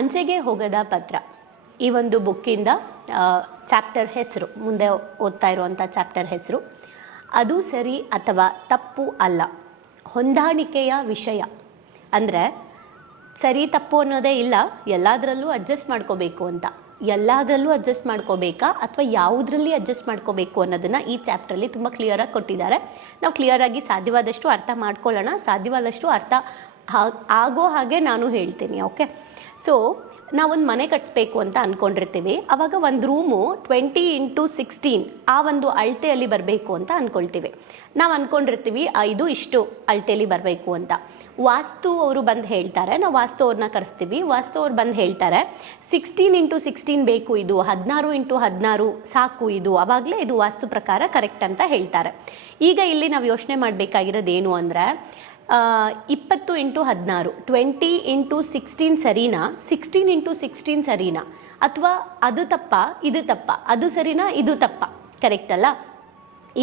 ಅಂಚೆಗೆ ಹೋಗದ ಪತ್ರ ಈ ಒಂದು ಬುಕ್ಕಿಂದ ಚಾಪ್ಟರ್ ಹೆಸರು, ಮುಂದೆ ಓದ್ತಾ ಇರುವಂಥ ಚಾಪ್ಟರ್ ಹೆಸರು ಅದು ಸರಿ ಅಥವಾ ತಪ್ಪು ಅಲ್ಲ, ಹೊಂದಾಣಿಕೆಯ ವಿಷಯ. ಅಂದರೆ ಸರಿ ತಪ್ಪು ಅನ್ನೋದೇ ಇಲ್ಲ, ಎಲ್ಲದರಲ್ಲೂ ಅಡ್ಜಸ್ಟ್ ಮಾಡ್ಕೋಬೇಕು ಅಂತ. ಎಲ್ಲದರಲ್ಲೂ ಅಡ್ಜಸ್ಟ್ ಮಾಡ್ಕೋಬೇಕಾ ಅಥವಾ ಯಾವುದರಲ್ಲಿ ಅಡ್ಜಸ್ಟ್ ಮಾಡ್ಕೋಬೇಕು ಅನ್ನೋದನ್ನು ಈ ಚಾಪ್ಟ್ರಲ್ಲಿ ತುಂಬ ಕ್ಲಿಯರಾಗಿ ಕೊಟ್ಟಿದ್ದಾರೆ. ನಾವು ಕ್ಲಿಯರಾಗಿ ಸಾಧ್ಯವಾದಷ್ಟು ಅರ್ಥ ಮಾಡ್ಕೊಳ್ಳೋಣ, ಸಾಧ್ಯವಾದಷ್ಟು ಅರ್ಥ ಆಗೋ ಹಾಗೆ ನಾನು ಹೇಳ್ತೀನಿ. ಓಕೆ, ಸೊ ನಾವೊಂದು ಮನೆ ಕಟ್ಟಬೇಕು ಅಂತ ಅಂದ್ಕೊಂಡಿರ್ತೀವಿ. ಆವಾಗ ಒಂದು ರೂಮು 20x16 ಆ ಒಂದು ಅಳತೆಯಲ್ಲಿ ಬರಬೇಕು ಅಂತ ಅಂದ್ಕೊಳ್ತೀವಿ. ನಾವು ಅಂದ್ಕೊಂಡಿರ್ತೀವಿ ಇದು ಇಷ್ಟು ಅಳತೆಯಲ್ಲಿ ಬರಬೇಕು ಅಂತ. ವಾಸ್ತು ಅವರು ಬಂದು ಹೇಳ್ತಾರೆ, ನಾವು ವಾಸ್ತು ಅವ್ರನ್ನ ಕರೆಸ್ತೀವಿ. ವಾಸ್ತು ಅವ್ರು ಬಂದು ಹೇಳ್ತಾರೆ 16x16 ಬೇಕು, ಇದು 16x16 ಸಾಕು, ಇದು ಆವಾಗಲೇ ಇದು ವಾಸ್ತು ಪ್ರಕಾರ ಕರೆಕ್ಟ್ ಅಂತ ಹೇಳ್ತಾರೆ. ಈಗ ಇಲ್ಲಿ ನಾವು ಯೋಚನೆ ಮಾಡಬೇಕಾಗಿರೋದು ಏನು ಅಂದರೆ 20x16 20x16 ಸರಿನಾ, 16x16 ಸರಿನಾ, ಅಥವಾ ಅದು ತಪ್ಪ ಇದು ತಪ್ಪ, ಅದು ಸರಿನಾ ಇದು ತಪ್ಪ, ಕರೆಕ್ಟ್ ಅಲ್ಲ?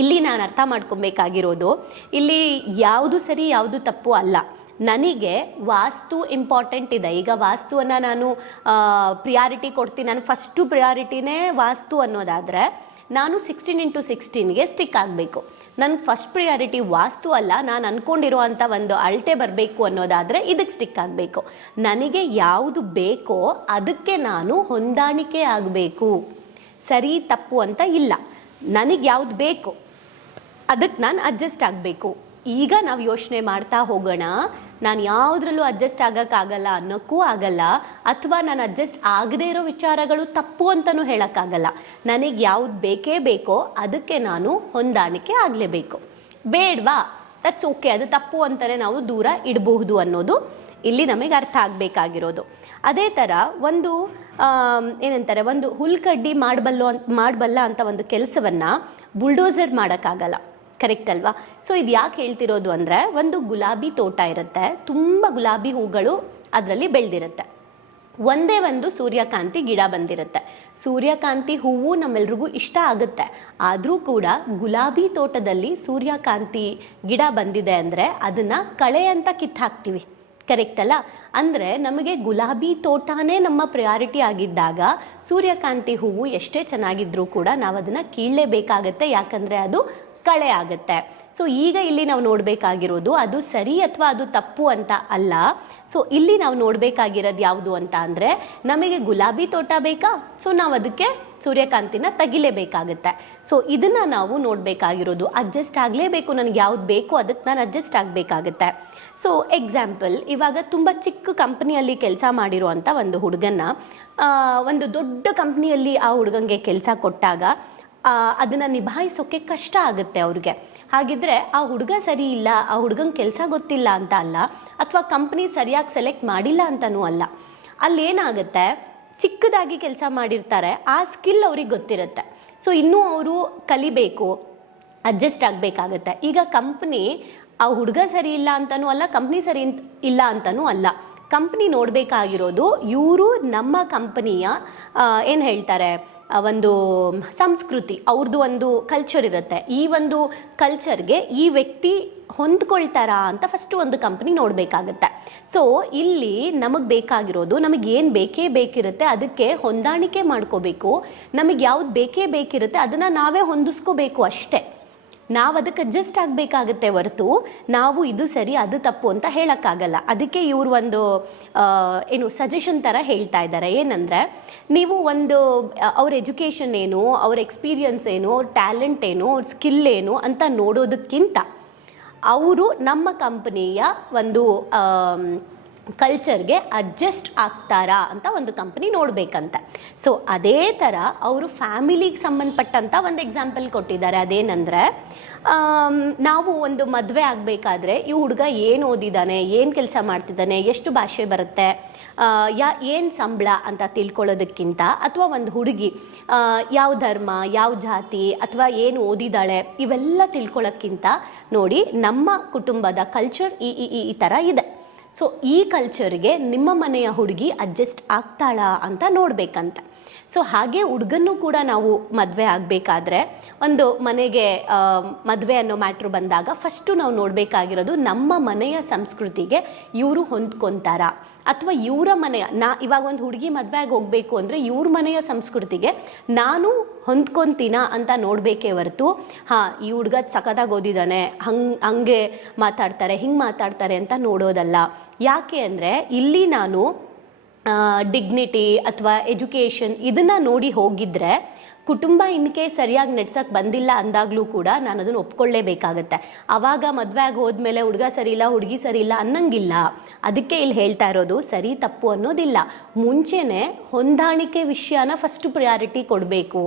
ಇಲ್ಲಿ ನಾನು ಅರ್ಥ ಮಾಡ್ಕೊಬೇಕಾಗಿರೋದು ಇಲ್ಲಿ ಯಾವುದು ಸರಿ ಯಾವುದು ತಪ್ಪು ಅಲ್ಲ. ನನಗೆ ವಾಸ್ತು ಇಂಪಾರ್ಟೆಂಟ್ ಇದೆ. ಈಗ ವಾಸ್ತುವನ್ನು ನಾನು ಪ್ರಿಯಾರಿಟಿ ಕೊಡ್ತೀನಿ, ನಾನು ಫಸ್ಟು ಪ್ರಿಯಾರಿಟಿನೇ ವಾಸ್ತು ಅನ್ನೋದಾದರೆ ನಾನು 16x16ಗೆ ಸ್ಟಿಕ್ ಆಗಬೇಕು. ನನಗೆ ಫಸ್ಟ್ ಪ್ರಿಯಾರಿಟಿ ವಾಸ್ತು ಅಲ್ಲ, ನಾನು ಅಂದ್ಕೊಂಡಿರುವಂಥ ಒಂದು ಅಳತೆ ಬರಬೇಕು ಅನ್ನೋದಾದರೆ ಇದಕ್ಕೆ ಸ್ಟಿಕ್ ಆಗಬೇಕು. ನನಗೆ ಯಾವುದು ಬೇಕೋ ಅದಕ್ಕೆ ನಾನು ಹೊಂದಾಣಿಕೆ ಆಗಬೇಕು. ಸರಿ ತಪ್ಪು ಅಂತ ಇಲ್ಲ, ನನಗೆ ಯಾವುದು ಬೇಕು ಅದಕ್ಕೆ ನಾನು ಅಡ್ಜಸ್ಟ್ ಆಗಬೇಕು. ಈಗ ನಾವು ಯೋಚನೆ ಮಾಡ್ತಾ ಹೋಗೋಣ, ನಾನು ಯಾವುದ್ರಲ್ಲೂ ಅಡ್ಜಸ್ಟ್ ಆಗೋಕ್ಕಾಗಲ್ಲ ಅನ್ನೋಕ್ಕೂ ಆಗಲ್ಲ, ಅಥವಾ ನಾನು ಅಡ್ಜಸ್ಟ್ ಆಗದೇ ಇರೋ ವಿಚಾರಗಳು ತಪ್ಪು ಅಂತಲೂ ಹೇಳೋಕ್ಕಾಗಲ್ಲ. ನನಗೆ ಯಾವುದು ಬೇಕೇ ಬೇಕೋ ಅದಕ್ಕೆ ನಾನು ಹೊಂದಾಣಿಕೆ ಆಗಲೇಬೇಕು. ಬೇಡವಾ, ದಟ್ಸ್ ಓಕೆ, ಅದು ತಪ್ಪು ಅಂತಲೇ ನಾವು ದೂರ ಇಡಬಹುದು ಅನ್ನೋದು ಇಲ್ಲಿ ನಮಗೆ ಅರ್ಥ ಆಗಬೇಕಾಗಿರೋದು. ಅದೇ ಥರ ಒಂದು ಏನಂತಾರೆ, ಒಂದು ಹುಲ್ಕಡ್ಡಿ ಮಾಡಬಲ್ಲ ಅಂತ ಒಂದು ಕೆಲಸವನ್ನು ಬುಲ್ಡೋಸರ್ ಮಾಡೋಕ್ಕಾಗಲ್ಲ, ಕರೆಕ್ಟ್ ಅಲ್ವಾ? ಸೊ ಇದು ಯಾಕೆ ಹೇಳ್ತಿರೋದು ಅಂದರೆ, ಒಂದು ಗುಲಾಬಿ ತೋಟ ಇರುತ್ತೆ, ತುಂಬ ಗುಲಾಬಿ ಹೂಗಳು ಅದರಲ್ಲಿ ಬೆಳೆದಿರುತ್ತೆ. ಒಂದೇ ಒಂದು ಸೂರ್ಯಕಾಂತಿ ಗಿಡ ಬಂದಿರುತ್ತೆ. ಸೂರ್ಯಕಾಂತಿ ಹೂವು ನಮ್ಮೆಲ್ರಿಗೂ ಇಷ್ಟ ಆಗುತ್ತೆ, ಆದರೂ ಕೂಡ ಗುಲಾಬಿ ತೋಟದಲ್ಲಿ ಸೂರ್ಯಕಾಂತಿ ಗಿಡ ಬಂದಿದೆ ಅಂದರೆ ಅದನ್ನು ಕಳೆ ಅಂತ ಕಿತ್ತು ಹಾಕ್ತೀವಿ, ಕರೆಕ್ಟ್ ಅಲ್ಲ? ಅಂದರೆ ನಮಗೆ ಗುಲಾಬಿ ತೋಟನೇ ನಮ್ಮ ಪ್ರಿಯಾರಿಟಿ ಆಗಿದ್ದಾಗ ಸೂರ್ಯಕಾಂತಿ ಹೂವು ಎಷ್ಟೇ ಚೆನ್ನಾಗಿದ್ರೂ ಕೂಡ ನಾವು ಅದನ್ನು ಕೀಳಲೇಬೇಕಾಗತ್ತೆ, ಯಾಕಂದರೆ ಅದು ಕಳೆ ಆಗುತ್ತೆ. ಸೊ ಈಗ ಇಲ್ಲಿ ನಾವು ನೋಡಬೇಕಾಗಿರೋದು ಅದು ಸರಿ ಅಥವಾ ಅದು ತಪ್ಪು ಅಂತ ಅಲ್ಲ. ಸೊ ಇಲ್ಲಿ ನಾವು ನೋಡಬೇಕಾಗಿರೋದು ಯಾವುದು ಅಂತ ಅಂದರೆ, ನಮಗೆ ಗುಲಾಬಿ ತೋಟ ಬೇಕಾ, ಸೊ ನಾವು ಅದಕ್ಕೆ ಸೂರ್ಯಕಾಂತಿನ ತೆಗಿಲೇಬೇಕಾಗುತ್ತೆ. ಸೊ ಇದನ್ನು ನಾವು ನೋಡಬೇಕಾಗಿರೋದು. ಅಡ್ಜಸ್ಟ್ ಆಗಲೇಬೇಕು, ನನಗೆ ಯಾವ್ದು ಬೇಕು ಅದಕ್ಕೆ ನಾನು ಅಡ್ಜಸ್ಟ್ ಆಗಬೇಕಾಗುತ್ತೆ. ಸೊ ಎಕ್ಸಾಂಪಲ್, ಇವಾಗ ತುಂಬ ಚಿಕ್ಕ ಕಂಪ್ನಿಯಲ್ಲಿ ಕೆಲಸ ಮಾಡಿರುವಂಥ ಒಂದು ಹುಡುಗನ್ನ ಒಂದು ದೊಡ್ಡ ಕಂಪ್ನಿಯಲ್ಲಿ ಆ ಹುಡುಗಂಗೆ ಕೆಲಸ ಕೊಟ್ಟಾಗ ಅದನ್ನು ನಿಭಾಯಿಸೋಕ್ಕೆ ಕಷ್ಟ ಆಗುತ್ತೆ ಅವ್ರಿಗೆ. ಹಾಗಿದ್ರೆ ಆ ಹುಡುಗ ಸರಿ ಇಲ್ಲ, ಆ ಹುಡುಗಂಗೆ ಕೆಲಸ ಗೊತ್ತಿಲ್ಲ ಅಂತ ಅಲ್ಲ, ಅಥವಾ ಕಂಪ್ನಿ ಸರಿಯಾಗಿ ಸೆಲೆಕ್ಟ್ ಮಾಡಿಲ್ಲ ಅಂತನೂ ಅಲ್ಲ. ಅಲ್ಲೇನಾಗುತ್ತೆ, ಚಿಕ್ಕದಾಗಿ ಕೆಲಸ ಮಾಡಿರ್ತಾರೆ, ಆ ಸ್ಕಿಲ್ ಅವ್ರಿಗೆ ಗೊತ್ತಿರುತ್ತೆ. ಸೊ ಇನ್ನೂ ಅವರು ಕಲಿಬೇಕು, ಅಡ್ಜಸ್ಟ್ ಆಗಬೇಕಾಗತ್ತೆ. ಈಗ ಕಂಪ್ನಿ ಆ ಹುಡುಗ ಸರಿ ಇಲ್ಲ ಅಂತನೂ ಅಲ್ಲ, ಕಂಪ್ನಿ ಸರಿ ಇಲ್ಲ ಅಂತನೂ ಅಲ್ಲ. ಕಂಪ್ನಿ ನೋಡಬೇಕಾಗಿರೋದು ಇವರು ನಮ್ಮ ಕಂಪನಿಯ ಏನು ಹೇಳ್ತಾರೆ, ಒಂದು ಸಂಸ್ಕೃತಿ, ಅವ್ರದ್ದು ಒಂದು ಕಲ್ಚರ್ ಇರುತ್ತೆ. ಈ ಒಂದು ಕಲ್ಚರ್ಗೆ ಈ ವ್ಯಕ್ತಿ ಹೊಂದ್ಕೊಳ್ತಾರಾ ಅಂತ ಫಸ್ಟು ಒಂದು ಕಂಪ್ನಿ ನೋಡಬೇಕಾಗತ್ತೆ. ಸೊ ಇಲ್ಲಿ ನಮಗೆ ಬೇಕಾಗಿರೋದು, ನಮಗೇನು ಬೇಕೇ ಬೇಕಿರುತ್ತೆ ಅದಕ್ಕೆ ಹೊಂದಾಣಿಕೆ ಮಾಡ್ಕೋಬೇಕು. ನಮಗೆ ಯಾವ್ದು ಬೇಕೇ ಬೇಕಿರುತ್ತೆ ಅದನ್ನು ನಾವೇ ಹೊಂದಿಸ್ಕೋಬೇಕು ಅಷ್ಟೇ. ನಾವು ಅದಕ್ಕೆ ಅಡ್ಜಸ್ಟ್ ಆಗಬೇಕಾಗತ್ತೆ ಹೊರತು ನಾವು ಇದು ಸರಿ ಅದು ತಪ್ಪು ಅಂತ ಹೇಳೋಕ್ಕಾಗಲ್ಲ. ಅದಕ್ಕೆ ಇವರು ಒಂದು ಏನು ಸಜೆಷನ್ ಥರ ಹೇಳ್ತಾ ಇದ್ದಾರೆ. ಏನಂದರೆ, ನೀವು ಒಂದು ಅವ್ರ ಎಜುಕೇಷನ್ ಏನು, ಅವ್ರ ಎಕ್ಸ್ಪೀರಿಯನ್ಸ್ ಏನು, ಅವ್ರ ಟ್ಯಾಲೆಂಟ್ ಏನು, ಅವ್ರ ಸ್ಕಿಲ್ ಏನು ಅಂತ ನೋಡೋದಕ್ಕಿಂತ ಅವರು ನಮ್ಮ ಕಂಪನಿಯ ಒಂದು ಕಲ್ಚರ್ಗೆ ಅಡ್ಜಸ್ಟ್ ಆಗ್ತಾರಾ ಅಂತ ಒಂದು ಕಂಪನಿ ನೋಡಬೇಕಂತ. ಸೊ ಅದೇ ಥರ ಅವರು ಫ್ಯಾಮಿಲಿಗೆ ಸಂಬಂಧಪಟ್ಟಂಥ ಒಂದು ಎಕ್ಸಾಂಪಲ್ ಕೊಟ್ಟಿದ್ದಾರೆ. ಅದೇನೆಂದರೆ, ನಾವು ಒಂದು ಮದುವೆ ಆಗಬೇಕಾದ್ರೆ ಈ ಹುಡುಗ ಏನು ಓದಿದ್ದಾನೆ, ಏನು ಕೆಲಸ ಮಾಡ್ತಿದ್ದಾನೆ, ಎಷ್ಟು ಭಾಷೆ ಬರುತ್ತೆ, ಏನು ಸಂಬಳ ಅಂತ ತಿಳ್ಕೊಳ್ಳೋದಕ್ಕಿಂತ, ಅಥವಾ ಒಂದು ಹುಡುಗಿ ಯಾವ ಧರ್ಮ, ಯಾವ ಜಾತಿ, ಅಥವಾ ಏನು ಓದಿದ್ದಾಳೆ ಇವೆಲ್ಲ ತಿಳ್ಕೊಳ್ಳೋಕ್ಕಿಂತ ನೋಡಿ ನಮ್ಮ ಕುಟುಂಬದ ಕಲ್ಚರ್ ಈ ಥರ ಇದೆ. ಸೊ ಈ ಕಲ್ಚರ್ಗೆ ನಿಮ್ಮ ಮನೆಯ ಹುಡುಗಿ ಅಡ್ಜಸ್ಟ್ ಆಗ್ತಾಳಾ ಅಂತ ನೋಡಬೇಕಂತ. ಸೊ ಹಾಗೆ ಹುಡುಗನ್ನು ಕೂಡ ನಾವು ಮದುವೆ ಆಗಬೇಕಾದ್ರೆ ಒಂದು ಮನೆಗೆ ಮದುವೆ ಅನ್ನೋ ಮ್ಯಾಟ್ರ್ ಬಂದಾಗ ಫಸ್ಟು ನಾವು ನೋಡಬೇಕಾಗಿರೋದು ನಮ್ಮ ಮನೆಯ ಸಂಸ್ಕೃತಿಗೆ ಇವರು ಹೊಂದ್ಕೊಂತಾರ, ಅಥವಾ ಇವರ ಮನೆಯ ಇವಾಗ ಒಂದು ಹುಡುಗಿ ಮದುವೆಯಾಗಿ ಹೋಗಬೇಕು ಅಂದರೆ ಇವ್ರ ಮನೆಯ ಸಂಸ್ಕೃತಿಗೆ ನಾನು ಹೊಂದ್ಕೊಂತೀನ ಅಂತ ನೋಡಬೇಕೇ ಹೊರತು ಈ ಹುಡುಗ ಸಖತ್ತಾಗಿ ಓದಿದ್ದಾನೆ, ಹಂಗೆ ಮಾತಾಡ್ತಾರೆ, ಹಿಂಗೆ ಮಾತಾಡ್ತಾರೆ ಅಂತ ನೋಡೋದಲ್ಲ. ಯಾಕೆ ಅಂದರೆ ಇಲ್ಲಿ ನಾನು ಡಿಗ್ನಿಟಿ ಅಥವಾ ಎಜುಕೇಷನ್ ಇದನ್ನು ನೋಡಿ ಹೋಗಿದ್ರೆ ಕುಟುಂಬ ಇನ್ಕೆ ಸರಿಯಾಗಿ ನೆಡ್ಸಕ್ಕೆ ಬಂದಿಲ್ಲ ಅಂದಾಗಲೂ ಕೂಡ ನಾನು ಅದನ್ನು ಒಪ್ಕೊಳ್ಳೇಬೇಕಾಗತ್ತೆ. ಆವಾಗ ಮದುವೆ ಆಗಿ ಹೋದ್ಮೇಲೆ ಹುಡುಗ ಸರಿ ಇಲ್ಲ ಹುಡುಗಿ ಸರಿ ಇಲ್ಲ ಅನ್ನಂಗಿಲ್ಲ. ಅದಕ್ಕೆ ಇಲ್ಲಿ ಹೇಳ್ತಾ ಇರೋದು ಸರಿ ತಪ್ಪು ಅನ್ನೋದಿಲ್ಲ, ಮುಂಚೆನೇ ಹೊಂದಾಣಿಕೆ ವಿಷಯನ ಫಸ್ಟ್ ಪ್ರಿಯಾರಿಟಿ ಕೊಡಬೇಕು,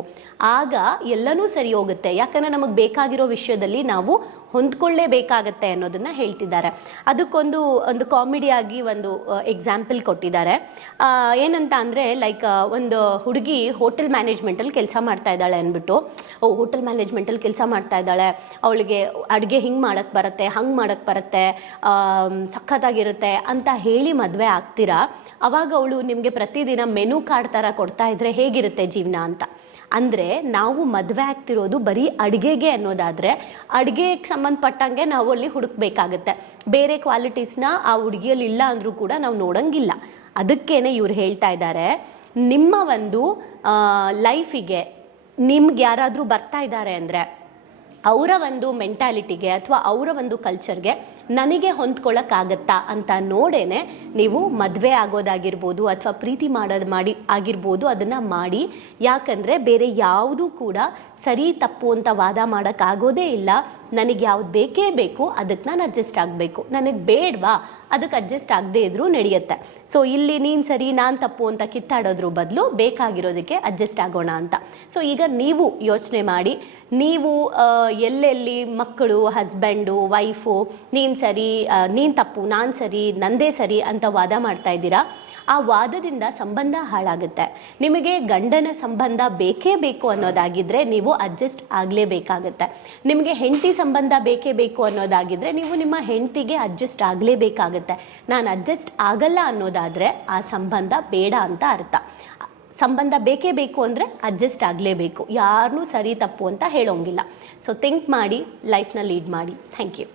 ಆಗ ಎಲ್ಲನೂ ಸರಿ ಹೋಗುತ್ತೆ. ಯಾಕಂದರೆ ನಮಗೆ ಬೇಕಾಗಿರೋ ವಿಷಯದಲ್ಲಿ ನಾವು ಹೊಂದ್ಕೊಳ್ಳೇಬೇಕಾಗತ್ತೆ ಅನ್ನೋದನ್ನ ಹೇಳ್ತಿದ್ದಾರೆ. ಅದಕ್ಕೊಂದು ಕಾಮಿಡಿಯಾಗಿ ಒಂದು ಎಕ್ಸಾಂಪಲ್ ಕೊಟ್ಟಿದ್ದಾರೆ. ಏನಂತ ಅಂದರೆ ಲೈಕ್ ಒಂದು ಹುಡುಗಿ ಹೋಟೆಲ್ ಮ್ಯಾನೇಜ್ಮೆಂಟಲ್ಲಿ ಕೆಲಸ ಮಾಡ್ತಾ ಇದ್ದಾಳೆ ಅಂದ್ಬಿಟ್ಟು, ಹೋಟೆಲ್ ಮ್ಯಾನೇಜ್ಮೆಂಟಲ್ಲಿ ಕೆಲಸ ಮಾಡ್ತಾ ಇದ್ದಾಳೆ, ಅವಳಿಗೆ ಅಡುಗೆ ಹಿಂಗೆ ಮಾಡೋಕ್ಕೆ ಬರುತ್ತೆ, ಹಂಗೆ ಮಾಡೋಕ್ಕೆ ಬರುತ್ತೆ, ಸಖತ್ತಾಗಿರುತ್ತೆ ಅಂತ ಹೇಳಿ ಮದುವೆ ಆಗ್ತೀರಾ. ಅವಾಗ ಅವಳು ನಿಮಗೆ ಪ್ರತಿದಿನ ಮೆನು ಕಾರ್ಡ್ ಥರ ಕೊಡ್ತಾ ಇದ್ರೆ ಹೇಗಿರುತ್ತೆ ಜೀವನ ಅಂತ. ಅಂದರೆ ನಾವು ಮದುವೆ ಆಗ್ತಿರೋದು ಬರೀ ಅಡುಗೆಗೆ ಅನ್ನೋದಾದರೆ ಅಡುಗೆಗೆ ಸಂಬಂಧಪಟ್ಟಂಗೆ ನಾವು ಅಲ್ಲಿ ಹುಡುಕ್ಬೇಕಾಗತ್ತೆ. ಬೇರೆ ಕ್ವಾಲಿಟೀಸ್ನ ಆ ಹುಡುಗಿಯಲ್ಲಿ ಇಲ್ಲ ಅಂದರೂ ಕೂಡ ನಾವು ನೋಡೋಂಗಿಲ್ಲ. ಅದಕ್ಕೇನೆ ಇವ್ರು ಹೇಳ್ತಾ ಇದ್ದಾರೆ, ನಿಮ್ಮ ಒಂದು ಲೈಫಿಗೆ ನಿಮ್ಗೆ ಯಾರಾದರೂ ಬರ್ತಾ ಇದ್ದಾರೆ ಅಂದರೆ ಅವರ ಒಂದು ಮೆಂಟ್ಯಾಲಿಟಿಗೆ ಅಥವಾ ಅವರ ಒಂದು ಕಲ್ಚರ್ಗೆ ನನಗೆ ಹೊಂದ್ಕೊಳ್ಳೋಕ್ಕಾಗತ್ತಾ ಅಂತ ನೋಡೇನೆ ನೀವು ಮದುವೆ ಆಗೋದಾಗಿರ್ಬೋದು ಅಥವಾ ಪ್ರೀತಿ ಆಗಿರ್ಬೋದು ಅದನ್ನು ಮಾಡಿ. ಯಾಕಂದರೆ ಬೇರೆ ಯಾವುದೂ ಕೂಡ ಸರಿ ತಪ್ಪು ಅಂತ ವಾದ ಮಾಡೋಕ್ಕಾಗೋದೇ ಇಲ್ಲ. ನನಗೆ ಯಾವ್ದು ಬೇಕೇ ಬೇಕು, ಅದಕ್ಕೆ ನಾನು ಅಡ್ಜಸ್ಟ್ ಆಗಬೇಕು. ನನಗೆ ಬೇಡವಾ, ಅದಕ್ಕೆ ಅಡ್ಜಸ್ಟ್ ಆಗದೆ ಇದ್ರೂ ನಡೆಯುತ್ತೆ. ಸೊ ಇಲ್ಲಿ ನೀನು ಸರಿ ನಾನು ತಪ್ಪು ಅಂತ ಕಿತ್ತಾಡೋದ್ರ ಬದಲು ಬೇಕಾಗಿರೋದಕ್ಕೆ ಅಡ್ಜಸ್ಟ್ ಆಗೋಣ ಅಂತ. ಸೊ ಈಗ ನೀವು ಯೋಚನೆ ಮಾಡಿ, ನೀವು ಎಲ್ಲೆಲ್ಲಿ ಮಕ್ಕಳು, ಹಸ್ಬೆಂಡು, ವೈಫು ನೀನು ಸರಿ, ನೀನು ತಪ್ಪು, ನಾನು ಸರಿ, ನಂದೇ ಸರಿ ಅಂತ ವಾದ ಮಾಡ್ತಾ ಇದ್ದೀರಾ. ಆ ವಾದದಿಂದ ಸಂಬಂಧ ಹಾಳಾಗುತ್ತೆ. ನಿಮಗೆ ಗಂಡನ ಸಂಬಂಧ ಬೇಕೇ ಬೇಕು ಅನ್ನೋದಾಗಿದ್ದರೆ ನೀವು ಅಡ್ಜಸ್ಟ್ ಆಗಲೇಬೇಕಾಗತ್ತೆ. ನಿಮಗೆ ಹೆಂಡತಿ ಸಂಬಂಧ ಬೇಕೇ ಬೇಕು ಅನ್ನೋದಾಗಿದ್ದರೆ ನೀವು ನಿಮ್ಮ ಹೆಂಡತಿಗೆ ಅಡ್ಜಸ್ಟ್ ಆಗಲೇಬೇಕಾಗತ್ತೆ. ನಾನು ಅಡ್ಜಸ್ಟ್ ಆಗಲ್ಲ ಅನ್ನೋದಾದರೆ ಆ ಸಂಬಂಧ ಬೇಡ ಅಂತ ಅರ್ಥ. ಸಂಬಂಧ ಬೇಕೇ ಬೇಕು ಅಂದರೆ ಅಡ್ಜಸ್ಟ್ ಆಗಲೇಬೇಕು, ಯಾರನ್ನೂ ಸರಿ ತಪ್ಪು ಅಂತ ಹೇಳೋಂಗಿಲ್ಲ. ಸೊ ಥಿಂಕ್ ಮಾಡಿ, ಲೈಫ್ನ ಲೀಡ್ ಮಾಡಿ. Thank you.